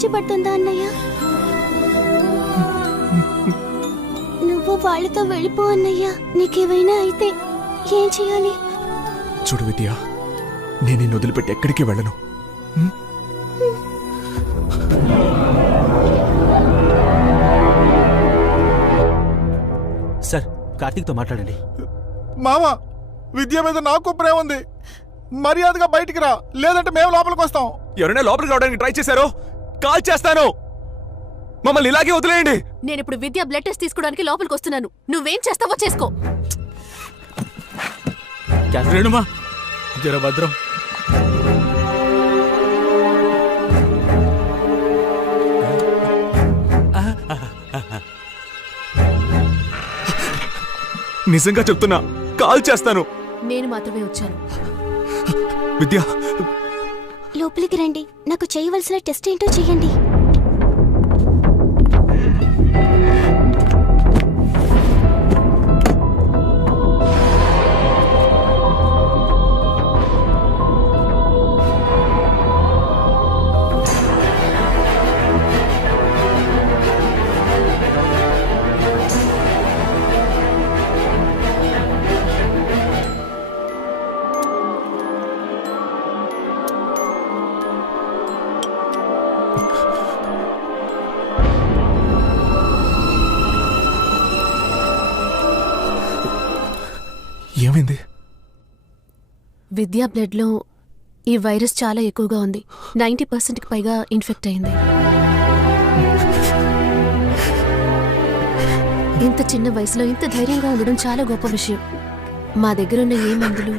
పిచ్చి పడుతుందా అన్నయ్య? నువ్వు వాళ్ళతో వెళ్ళిపో అన్నయ్య. నీకేమైనా అయితే ఏం చేయాలి? చూడు విద్య, నేను నిన్ను వదిలిపెట్టి ఎక్కడికి వెళ్ళను. సార్, కార్తీక్తో మాట్లాడండి. మామ, విద్య మీద నాకు ప్రేమ ఉంది. మర్యాదగా బయటికి రా, లేదంటే మేము లోపలికి వస్తాం. ఎవరైనా లోపలికి రావడానికి ట్రై చేశారో కాల్ చేస్తాను. మమ్మల్ని ఇలాగే వదిలేయండి. నేను ఇప్పుడు విద్య బ్లడ్ టెస్ట్ తీసుకోవడానికి లోపలికి వస్తున్నాను. నువ్వేం చేస్తావో చేసుకో. రేణుమా, జర భద్రం. నిజంగా చెప్తున్నా, కాల్ చేస్తాను. నేను మాత్రమే వచ్చాను. విద్య, లోపలికి రండి. నాకు చేయవలసిన టెస్ట్ ఏంటో చెయ్యండి. ఏమైంది? విద్యా బ్లడ్ లో ఈ వైరస్ చాలా ఎక్కువగా ఉంది. 90%కి పైగా ఇన్ఫెక్ట్ అయింది. ఇంత చిన్న వయసులో ఇంత ధైర్యంగా ఉండడం చాలా గొప్ప విషయం. మా దగ్గర ఉన్న ఏ మందులు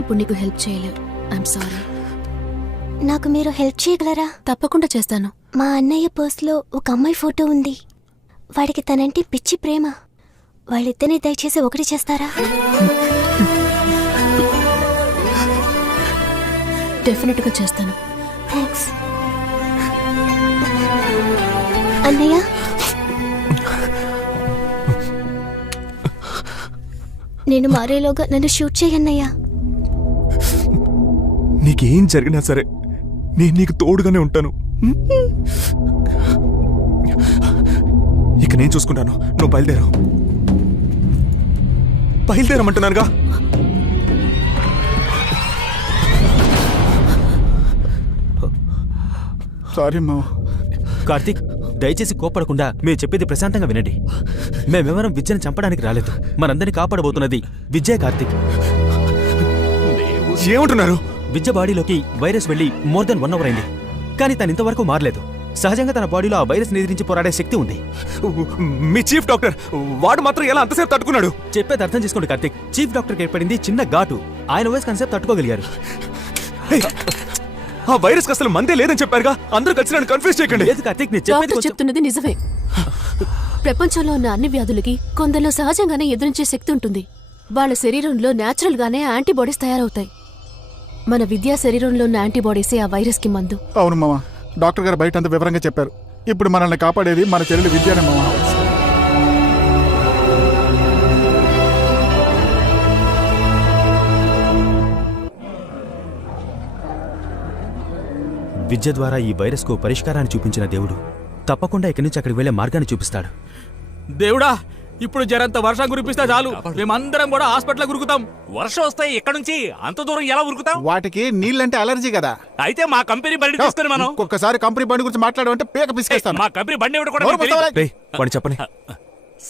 ఇప్పుడు నీకు హెల్ప్ చేయలేవు. I'm sorry. నాకు మీరు హెల్ప్ చేయగలరా? తప్పకుండా చేస్తాను. మా అన్నయ్య పర్స్లో ఒక అమ్మాయి ఫోటో ఉంది. వాడికి తనంటే పిచ్చి ప్రేమ. వాళ్ళిద్దరిని దయచేసి ఒకటి చేస్తారా? డెఫినెట్గా చేస్తాను. థ్యాంక్స్ అన్నయ్య. నేను మారేలోగా నన్ను షూట్ చేయన్నయ్యా. నీకేం జరిగినా సరే నేను నీకు తోడుగానే ఉంటాను. ఇక నేను చూసుకుంటాను. నువ్వు బయలుదేరమంటున్నానుగా. సారీ మా. కార్తీక్, దయచేసి కోపడకుండా మీరు చెప్పేది ప్రశాంతంగా వినండి. మేమెవరం విద్యను చంపడానికి రాలేదు. మనందరినీ కాపాడబోతున్నది విద్యే. కార్తీక్, ఏమంటున్నారు? విద్య బాడీలోకి వైరస్ వెళ్ళి మోర్ దెన్ 1 అవర్ అయింది. కానీ తను ఇంతవరకు మారలేదు. సహజంగా తన బాడీలో ఆ వైరస్ ఎదిరించి పోరాడే శక్తి ఉంది. మీ చీఫ్ డాక్టర్ వాడు మాత్రం ఎలా అంతసేపు తట్టుకున్నాడు? చెప్పేది అర్థం చేసుకోండి కార్తీక్. చీఫ్ డాక్టర్కి ఏర్పడింది చిన్న ఘాటు. ఆయన వయసు కన్సెప్ట్ తట్టుకోగలిగారు. ఆ వైరస్ అసలు మందే లేదని చెప్పారుగా. అందరూ కలిసి నన్ను కన్ఫ్యూజ్ చేయకండి. లేదు కార్తీక్, నేను చెప్పేది డాక్టర్ చెప్తున్నది నిజమే. ప్రపంచంలో ఉన్న అన్ని వ్యాధులకి కొందరిలో సహజంగానే ఎదురించే శక్తి ఉంటుంది. వాళ్ళ శరీరంలో న్యాచురల్ గానే యాంటీబాడీస్ తయారవుతాయి. మన విద్యా శరీరంలో ఉన్న యాంటీబాడీసే ఆ వైరస్ కి మందు. అవును మామ, డాక్టర్ గారు బయట అంత వివరంగా చెప్పారు. ఇప్పుడు మనల్ని కాపాడేది మన చెల్లెలు విద్యనే మామ. విద్య ద్వారా ఈ వైరస్ కు పరిష్కారాన్ని చూపించిన దేవుడు తప్పకుండా ఇక్కడి నుంచి అక్కడికి వెళ్లే మార్గాన్ని చూపిస్తాడు. దేవుడా, ఇప్పుడు జరంత వర్షం కురిపిస్తే చాలు, మేమందరం కూడా హాస్పిటల్ ఉరుకుతాం. వర్షం వస్తాయి ఎక్కడి నుంచి అంత దూరం ఎలా ఉరుకుతాం? వాటికి నీళ్ళంటే అలర్జీ కదా. అయితే మా కంపెనీ బండి తీసుకుని మనం ఒక్కసారి కంపెనీ బండి గురించి మాట్లాడమంటే పేక పిసికేస్తాను. మా కంపెనీ బండి ఏమిటో కూడా మీకు తెలీదా? రేయ్, వాడిని చెప్పని.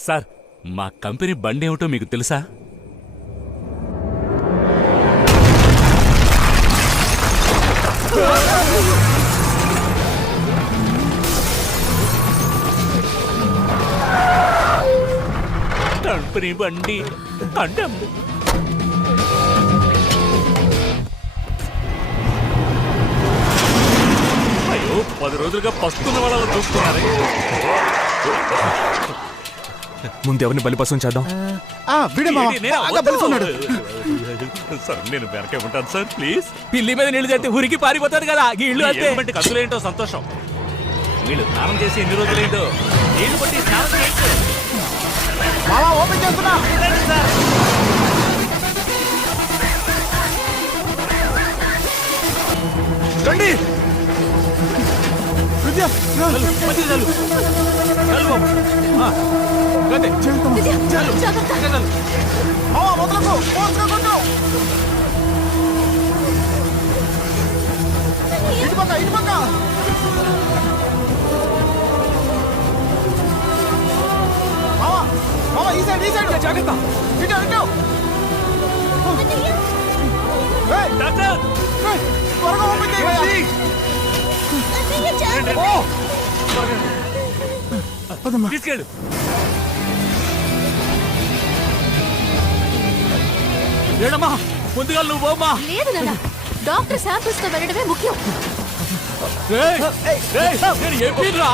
సార్, మా కంపెనీ బండి ఏమిటో మీకు తెలుసా? కంపెనీ బండి అంటే అయ్యో, 10 రోజులుగా పస్తున్న వాళ్ళ చూస్తున్నారే. ముందు ఎవరిని బలిపసం చేద్దాం? సార్, నేను వెనకే ఉంటాను సార్, ప్లీజ్. పిల్లి మీద నీళ్లు తెస్తే ఉరికి పారిపోతాడు కదా. ఈ ఇల్లు అంతే. బట్టి కసులేంటో సంతోషం. వీళ్ళు స్నానం చేసి ఎన్ని రోజులేంటో నీళ్లు బట్టి స్నానం చేయొచ్చు. ఓపెన్ చేస్తున్నా. రండి. విద్య మంచిది చాలు చాలు బాబు గంతే విద్య, జాగ్రత్త. చాలు మావా వదలకు ఫోర్స్గా కొట్టు ఇటు పక్క మావా మావా ఈ సైడ్ జాగ్రత్త. ఇటు ఏయ్, డాక్టర్ ఏయ్, త్వరగా ఓపెన్ చేయి తీసుకెళ్ళు. రేణమ్మా ముందుగా నువ్వు పోమ్మా. లేదు నాన్న, డాక్టర్ శాంపిల్స్ తో వెళ్ళడమే ముఖ్యం. ఏయ్, ఏయ్, నేను ఎంపీరా.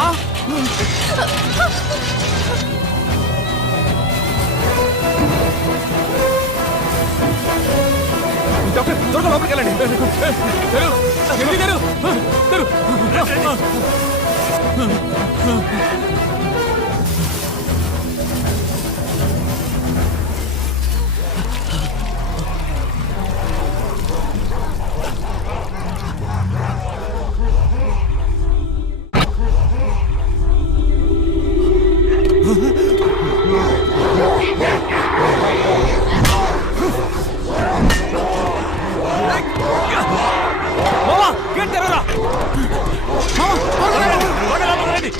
డాక్టర్ త్వరగా లోపలికి వెళ్ళండి. తెరు, కిందికి తెరు, తెరు. మావా గేట్ తెరవరా. త్వరగా లోపలికి రండి.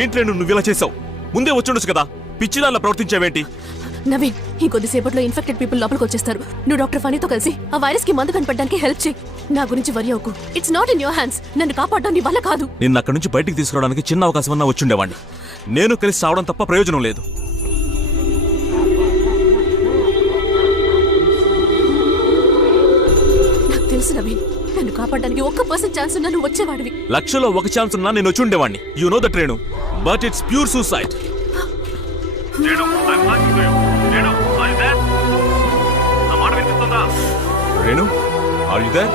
ఏంటి నువ్వు ఇలా చేసావు? ముందే వచ్చుండొచ్చు కదా, పిచ్చిదానిలా ప్రవర్తించావేంటి? నవీన్, ఇంకొద్దిసేపట్లో ఇన్ఫెక్టెడ్ పీపుల్ లోపలికి వచ్చేస్తారు. నువ్వు డాక్టర్ ఫనీతో కలిసి ఆ వైరస్ కి మందు కనిపెట్టడానికి హెల్ప్ చేయి. నా గురించి వరి అవ్వకు. It's not in your hands. నన్ను కాపాడడం నీ వల్ల కాదు. నిన్ను అక్కడి నుంచి బయటికి తీసుకురావడానికి చిన్న అవకాశం అన్నా వచ్చుండేవాడిని. నేను కలిసి రావడం తప్ప ప్రయోజనం లేదు. నాకు తెలుసు నవీన్, నన్ను కాపాడడానికి 1% ఛాన్స్ ఉన్నా నువ్వు వచ్చేవాడివి. లక్షలో ఒక ఛాన్స్ ఉన్నా నేను వచ్చి ఉండేవాడిని. You know that Renu, but it's pure suicide. Renu, are you there?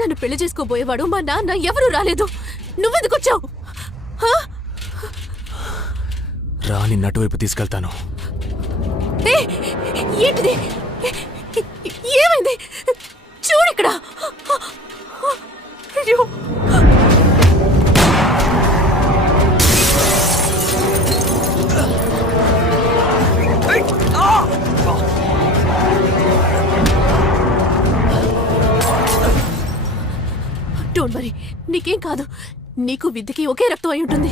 నన్ను పెళ్లి చేసుకోబోయేవాడు మా నాన్న ఎవరూ రాలేదు. నువ్వెందుకు వచ్చావు? రా, నిన్ను అటువైపు తీసుకెళ్తాను. ఏంటిది? ఏమైంది? చూడిక్కడ. అయ్యో, డోంట్ వరీ, నీకేం కాదు. నీకు విద్యకి ఒకే రక్తం అయి ఉంటుంది.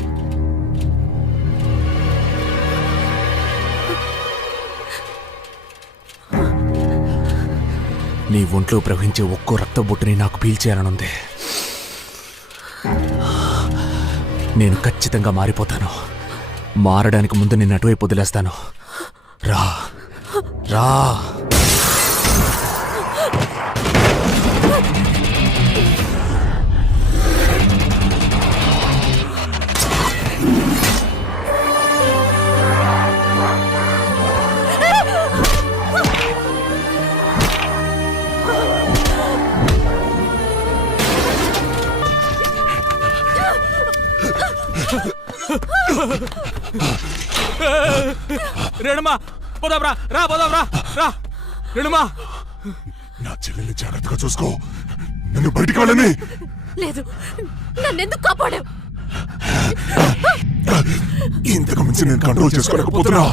నీ ఒంట్లో ప్రవహించే ఒక్కో రక్త బొట్టుని నాకు పీల్చేయాలనుంది. నేను ఖచ్చితంగా మారిపోతాను. మారడానికి ముందు నిన్ను అటువైపు వదిలేస్తాను. రా రా. రేణమ్మా పోదాంరా, రా పోదాంరా, రా రేణమ్మా. నా చెల్లెల్ని జాగ్రత్తగా చూసుకో. నన్ను బయటికి వెళ్ళని. లేదు, నన్నెందుకు కాపాడావు? ఇంతకు మించి నేను కంట్రోల్ చేసుకోలేకపోతున్నా.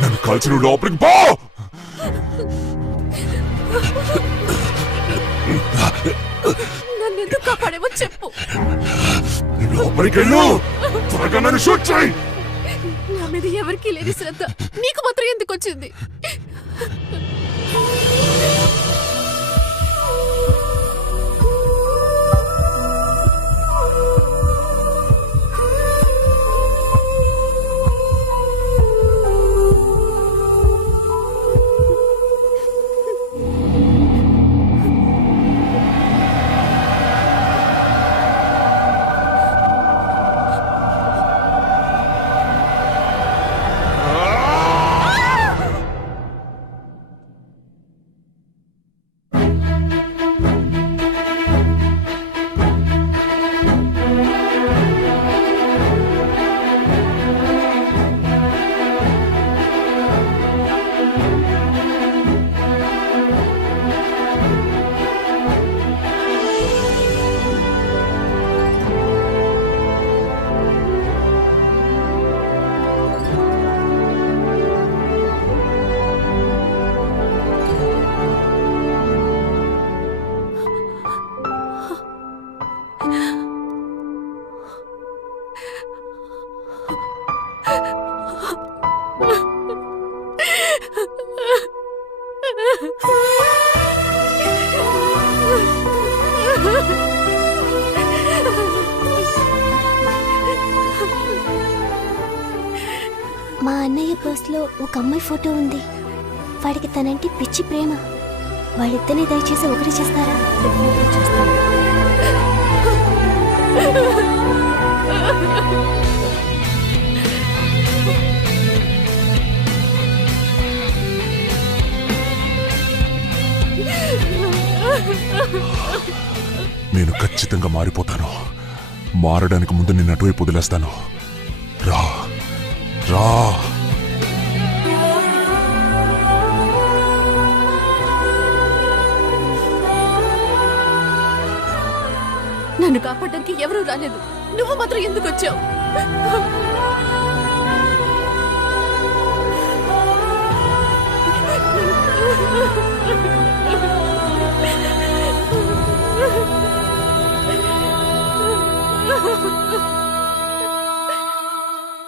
నన్ను కాల్చిన లోపలికి పో. నన్నెందుకు కాపాడేవో చెప్పు. లోపలికి వెళ్ళు. త్వరగా నన్ను షూట్ చేయి. నా మీద ఎవరికీ లేని శ్రద్ధ నీకు మాత్రం ఎందుకు వచ్చింది? క్లాస్లో ఒక అమ్మాయి ఫోటో ఉంది. వాడికి తనంటే పిచ్చి ప్రేమ. వాళ్ళిద్దరిని దయచేసి ఒకటి చేస్తారా? నేను ఖచ్చితంగా మారిపోతాను. మారడానికి ముందు నిన్ను అటువైపు వదిలేస్తాను. రా రా. నన్ను కాపాడడానికి ఎవరూ రాలేదు. నువ్వు మాత్రం ఎందుకు వచ్చావు?